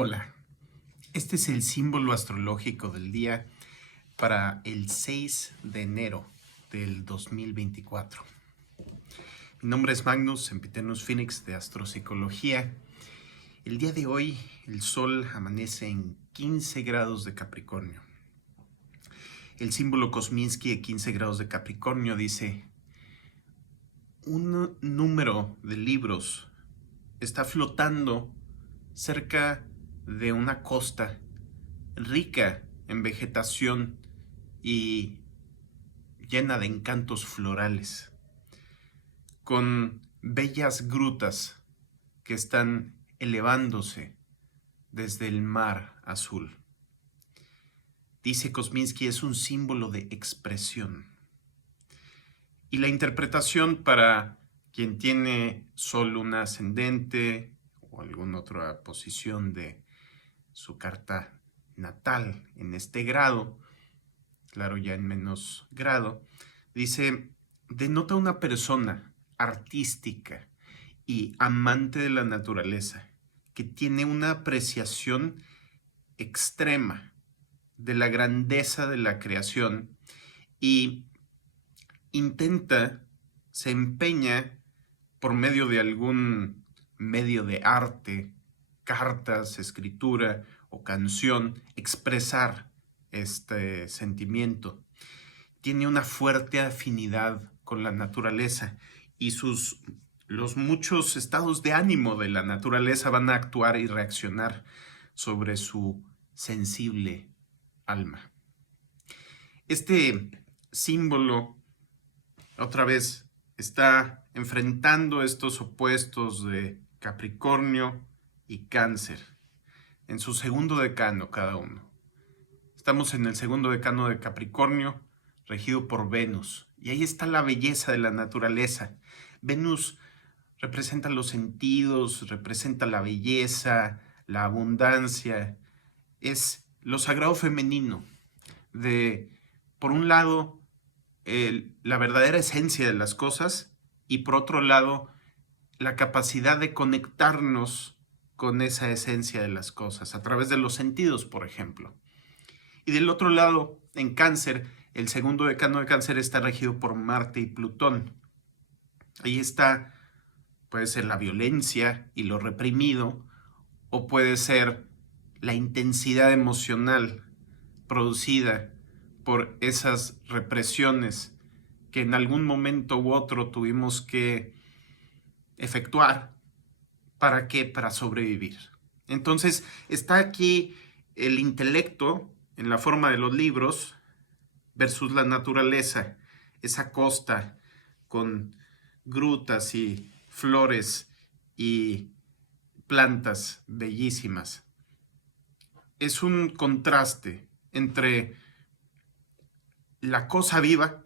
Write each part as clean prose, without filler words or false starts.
Hola, este es el símbolo astrológico del día para el 6 de enero del 2024. Mi nombre es Magnus Sempiternus Phoenix de Astropsicología. El día de hoy el Sol amanece en 15 grados de Capricornio. El símbolo Kosminski de 15 grados de Capricornio dice: un número de libros está flotando cerca de una costa rica en vegetación y llena de encantos florales, con bellas grutas que están elevándose desde el mar azul. Dice Kosminski, es un símbolo de expresión. Y la interpretación para quien tiene Sol, Luna ascendente o alguna otra posición de su carta natal en este grado, claro, ya en menos grado, dice: denota una persona artística y amante de la naturaleza que tiene una apreciación extrema de la grandeza de la creación y se empeña por medio de algún medio de arte, cartas, escritura o canción, expresar este sentimiento. Tiene una fuerte afinidad con la naturaleza y los muchos estados de ánimo de la naturaleza van a actuar y reaccionar sobre su sensible alma. Este símbolo, otra vez, está enfrentando estos opuestos de Capricornio y Cáncer en su segundo decano cada uno. Estamos en el segundo decano de Capricornio, regido por Venus, y ahí está la belleza de la naturaleza. Venus representa los sentidos, representa la belleza, la abundancia, es lo sagrado femenino de, por un lado, la verdadera esencia de las cosas, y por otro lado, la capacidad de conectarnos con esa esencia de las cosas a través de los sentidos, por ejemplo. Y del otro lado, en Cáncer, el segundo decano de Cáncer está regido por Marte y Plutón. Ahí está, puede ser la violencia y lo reprimido, o puede ser la intensidad emocional producida por esas represiones que en algún momento u otro tuvimos que efectuar. ¿Para qué? Para sobrevivir. Entonces está aquí el intelecto en la forma de los libros versus la naturaleza, esa costa con grutas y flores y plantas bellísimas. Es un contraste entre la cosa viva,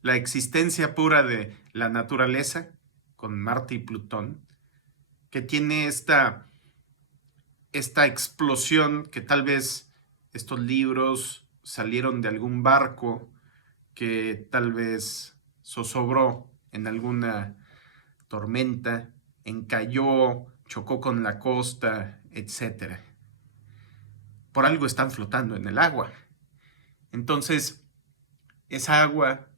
la existencia pura de la naturaleza, con Marte y Plutón, que tiene esta explosión, que tal vez estos libros salieron de algún barco que tal vez zozobró en alguna tormenta, encalló, chocó con la costa, etc. Por algo están flotando en el agua. Entonces, esa agua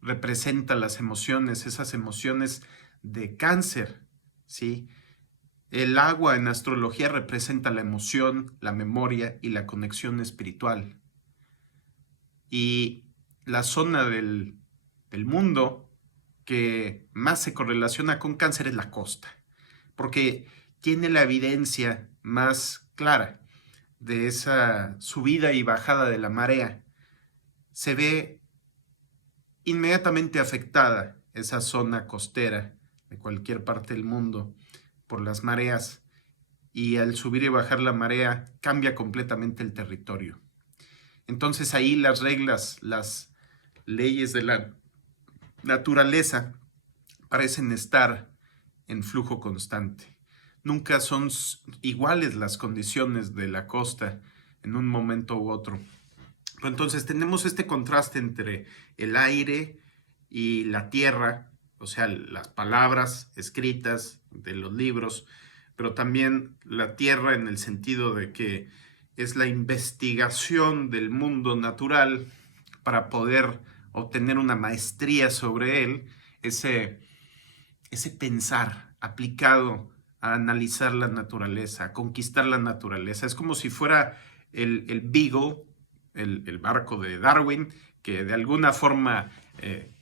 representa las emociones, esas emociones de Cáncer, ¿sí? El agua en astrología representa la emoción, la memoria y la conexión espiritual. Y la zona del mundo que más se correlaciona con Cáncer es la costa, porque tiene la evidencia más clara de esa subida y bajada de la marea. Se ve inmediatamente afectada esa zona costera de cualquier parte del mundo por las mareas, y al subir y bajar la marea cambia completamente el territorio. Entonces ahí las reglas, las leyes de la naturaleza parecen estar en flujo constante. Nunca son iguales las condiciones de la costa en un momento u otro. Entonces tenemos este contraste entre el aire y la tierra, o sea, las palabras escritas de los libros, pero también la tierra en el sentido de que es la investigación del mundo natural para poder obtener una maestría sobre él, ese pensar aplicado a analizar la naturaleza, a conquistar la naturaleza. Es como si fuera el Beagle, el barco de Darwin, que de alguna forma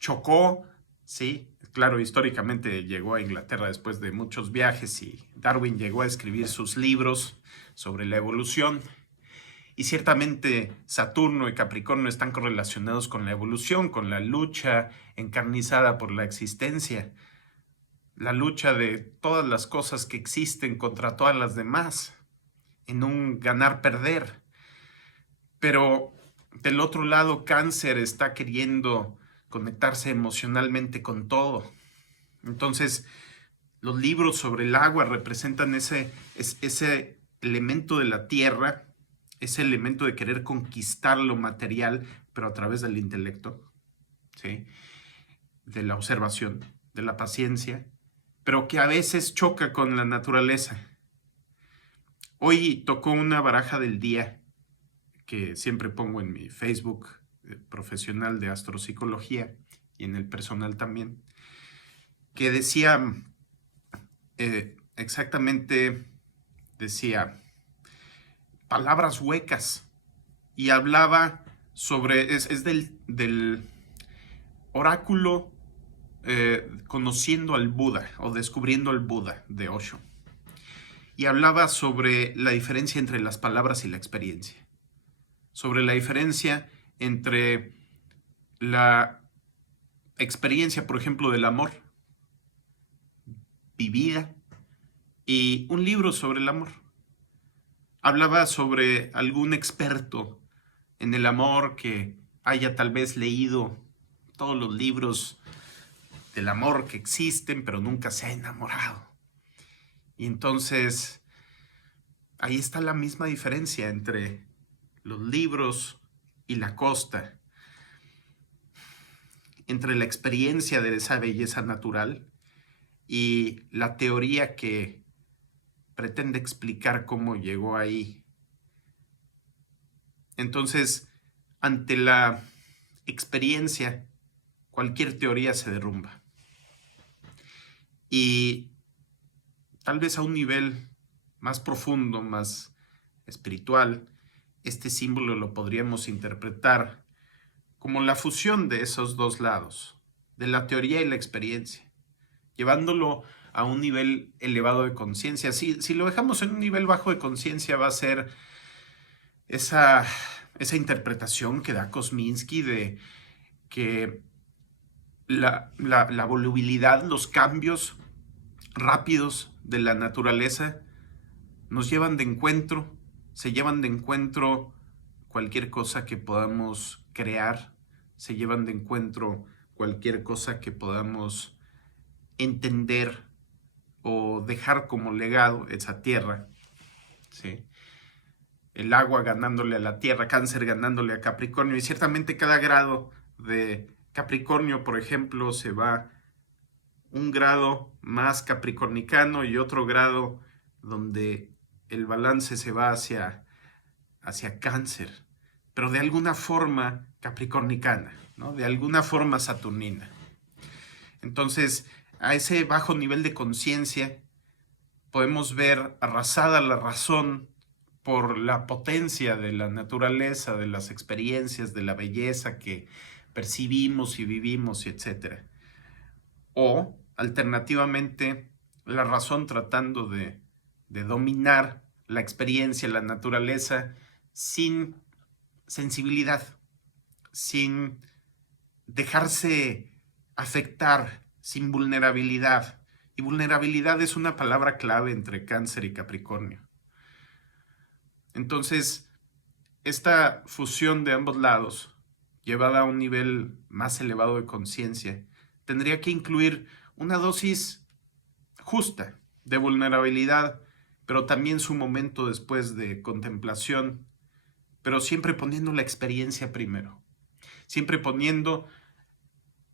chocó, ¿sí? Claro, históricamente llegó a Inglaterra después de muchos viajes y Darwin llegó a escribir sus libros sobre la evolución. Y ciertamente Saturno y Capricornio están correlacionados con la evolución, con la lucha encarnizada por la existencia, la lucha de todas las cosas que existen contra todas las demás, en un ganar-perder. Pero del otro lado, Cáncer está queriendo conectarse emocionalmente con todo. Entonces, los libros sobre el agua representan ese elemento de la tierra, ese elemento de querer conquistar lo material, pero a través del intelecto, ¿sí? De la observación, de la paciencia, pero que a veces choca con la naturaleza. Hoy tocó una baraja del día que siempre pongo en mi Facebook profesional de astropsicología y en el personal también, que decía exactamente, decía palabras huecas y hablaba sobre, es del oráculo conociendo al Buda o descubriendo al Buda de Osho. Y hablaba sobre la diferencia entre las palabras y la experiencia. Sobre la diferencia entre la experiencia, por ejemplo, del amor vivida y un libro sobre el amor. Hablaba sobre algún experto en el amor que haya tal vez leído todos los libros del amor que existen, pero nunca se ha enamorado. Y entonces, ahí está la misma diferencia entre los libros y la costa, entre la experiencia de esa belleza natural y la teoría que pretende explicar cómo llegó ahí. Entonces, ante la experiencia, cualquier teoría se derrumba. Y tal vez a un nivel más profundo, más espiritual, este símbolo lo podríamos interpretar como la fusión de esos dos lados, de la teoría y la experiencia, llevándolo a un nivel elevado de conciencia. Si lo dejamos en un nivel bajo de conciencia, va a ser esa interpretación que da Kosminski de que la volubilidad, los cambios rápidos de la naturaleza nos llevan de encuentro, se llevan de encuentro cualquier cosa que podamos crear, se llevan de encuentro cualquier cosa que podamos entender o dejar como legado esa tierra, ¿sí? El agua ganándole a la tierra, Cáncer ganándole a Capricornio, y ciertamente cada grado de Capricornio, por ejemplo, se va un grado más capricornicano y otro grado donde el balance se va hacia Cáncer, pero de alguna forma capricornicana, ¿no? De alguna forma saturnina. Entonces, a ese bajo nivel de conciencia podemos ver arrasada la razón por la potencia de la naturaleza, de las experiencias, de la belleza que percibimos y vivimos, etc. O, alternativamente, la razón tratando de dominar la experiencia, la naturaleza, sin sensibilidad, sin dejarse afectar, sin vulnerabilidad. Y vulnerabilidad es una palabra clave entre Cáncer y Capricornio. Entonces, esta fusión de ambos lados, llevada a un nivel más elevado de conciencia, tendría que incluir una dosis justa de vulnerabilidad, pero también su momento después de contemplación, pero siempre poniendo la experiencia primero, siempre poniendo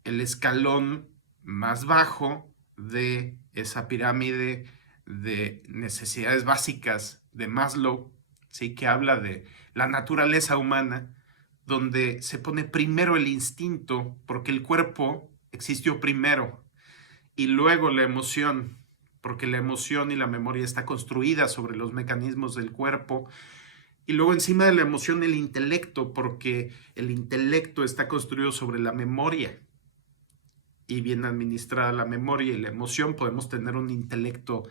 el escalón más bajo de esa pirámide de necesidades básicas de Maslow, ¿sí? Que habla de la naturaleza humana, donde se pone primero el instinto, porque el cuerpo existió primero, y luego la emoción, porque la emoción y la memoria está construida sobre los mecanismos del cuerpo, y luego encima de la emoción el intelecto, porque el intelecto está construido sobre la memoria, y bien administrada la memoria y la emoción podemos tener un intelecto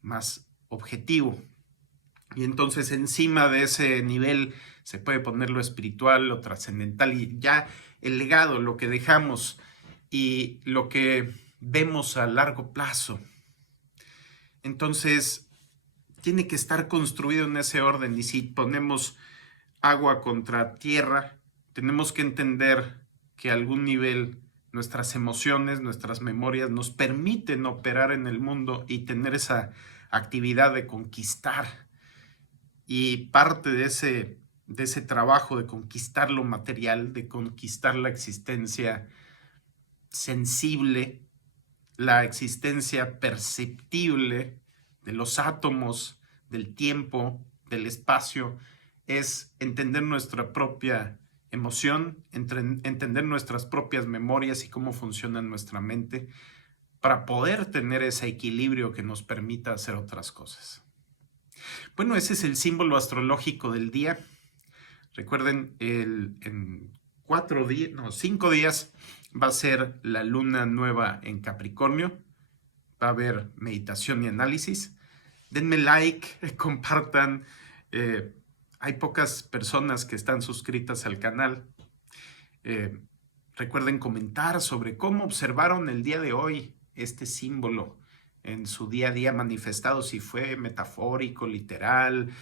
más objetivo. Y entonces encima de ese nivel se puede poner lo espiritual, lo trascendental, y ya el legado, lo que dejamos y lo que vemos a largo plazo. Entonces tiene que estar construido en ese orden, y si ponemos agua contra tierra, tenemos que entender que a algún nivel nuestras emociones, nuestras memorias nos permiten operar en el mundo y tener esa actividad de conquistar. Y parte de ese trabajo de conquistar lo material, de conquistar la existencia sensible, la existencia perceptible de los átomos, del tiempo, del espacio, es entender nuestra propia emoción, entender nuestras propias memorias y cómo funciona nuestra mente para poder tener ese equilibrio que nos permita hacer otras cosas. Bueno, ese es el símbolo astrológico del día. Recuerden, en 5 días va a ser la luna nueva en Capricornio. Va a haber meditación y análisis. Denme like, compartan. Hay pocas personas que están suscritas al canal. Recuerden comentar sobre cómo observaron el día de hoy este símbolo en su día a día manifestado, si fue metafórico, literal,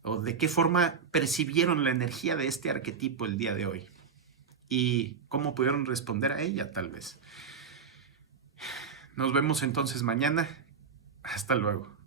o de qué forma percibieron la energía de este arquetipo el día de hoy y cómo pudieron responder a ella, tal vez. Nos vemos entonces mañana. Hasta luego.